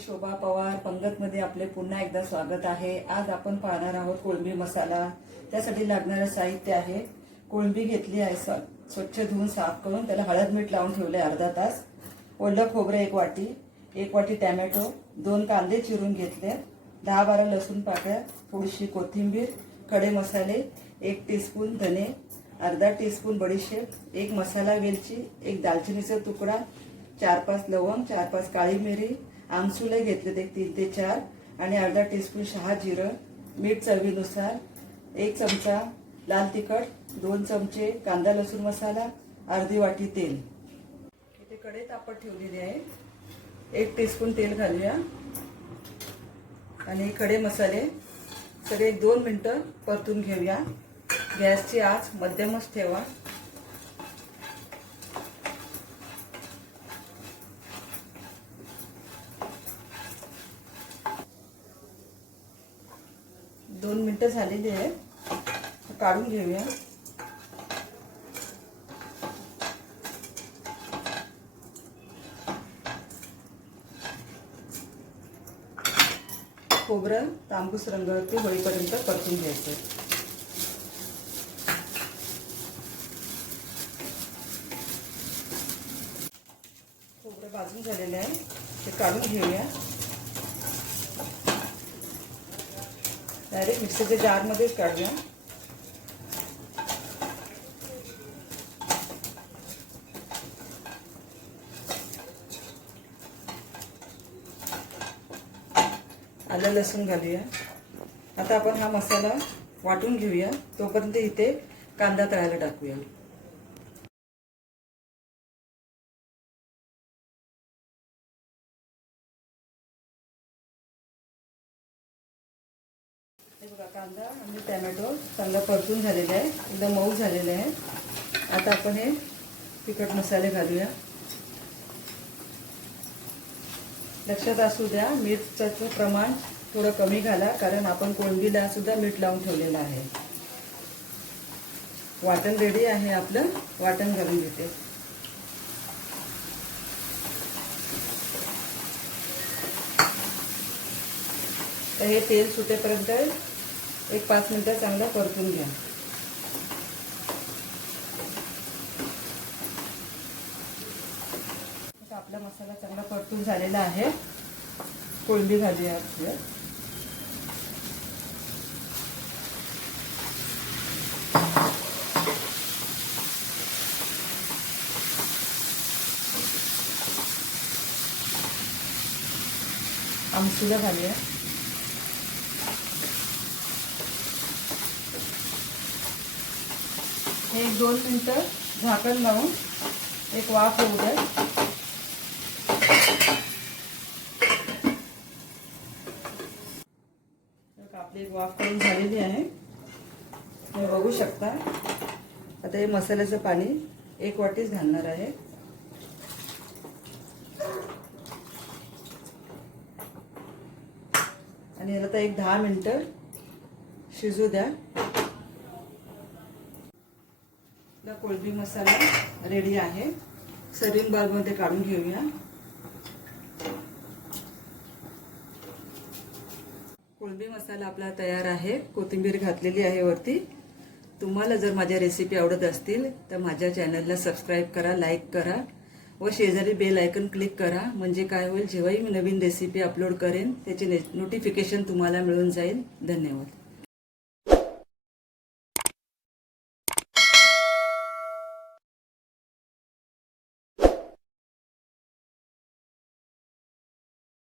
शोभा पवार पंगतमध्ये आपले पुन्हा एकदा स्वागत आहे। आज आपण पाहणार आहोत कोळंबी मसाला। त्यासाठी लागणारे साहित्य आहे, कोळंबी घेतली आहे, स्वच्छ धुवून साफ करून त्याला हळद मीठ लावून ठेवले अर्धा तास। ओलं खोबरं एक वाटी टोमॅटो, 2 कांदे चिरून घेतले, 10-12 लसूण पाकळ्या, थोडीशी कोथिंबीर, खडे मसाले, 1 टीस्पून धने, अर्धा टीस्पून बडीशेप, 1 मसाला वेलची, 1 दालचिनीचा तुकडा, 4-5 लवंग, 4-5 काळी मिरी, आमसुले घेतले 3 ते 4 आणि अर्धा टीस्पून शहा जिरं, मीठ चवीनुसार, 1 चमचा लाल तिखट, 2 चमचे कांदा लसूण मसाला, अर्धी वाटी तेल। इथे कढई तापत ठेवलेली आहे, 1 टीस्पून तेल घालूया आणि खडे मसाले सगळे 2 मिनिटं परतून घेऊया। गॅसची आच मध्यमच ठेवा। दोन मिनिटं झालेली आहे, काढून घेऊया। खोबरं तांबूस रंगावरती होईपर्यंत परतून घ्यायचं। खोबरं भाजून झालेलं आहे, ते काढून घेऊया। डायरेक्ट मिक्सरच्या जारमध्येच काढूया। आलं लसूण घालूया। आता आपण हा मसाला वाटून घेऊया, तोपर्यंत इथे कांदा तळायला टाकूया। हे बघा, कांदा आणि टोमॅटो चांगला परतून झालेला आहे, एकदम मऊ झालेला आहे। आता आपण हे तिखट मसाले घालूया। लक्षात असू द्या, मीठाचं प्रमाण थोडं कमी घाला, कारण आपण कोळंबीला सुद्धा मीठ लावून ठेवलेलं आहे। वाटण रेडी आहे आपलं, वाटण घालून घेते। तर हे तेल सुटेपर्यंत 1-5 मिनिटं चांगलं परतून घ्या। आपला मसाला चांगला परतून झालेला आहे, कोळंबी घालूया। आमसूला घालूया। हे 1-2 मिनिटं झाकण लावून एक वाफ होऊ द्या। आपली एक वाफ करून झालेली आहे, तुम्ही बघू शकता। आता हे मसाल्याचं पाणी 1 वाटीच घालणार आहे। आणि याला तर 10 मिनिटं शिजू द्या। कोळंबी मसाला रेडी आहे, सर्विंग बाउलमध्ये काढून घेऊया। कोळंबी मसाला आपला तयार आहे, कोथिंबीर घातलेली आहे वरती। तुम्हाला जर माझ्या रेसिपी आवडत असतील तर माझ्या चॅनलला सबस्क्राईब करा, लाईक करा व शेजारी बेल आयकन क्लिक करा, म्हणजे काय होईल, जेव्हाही मी नवीन रेसिपी अपलोड करेन त्याचे नोटिफिकेशन तुम्हाला मिळून जाईल। धन्यवाद।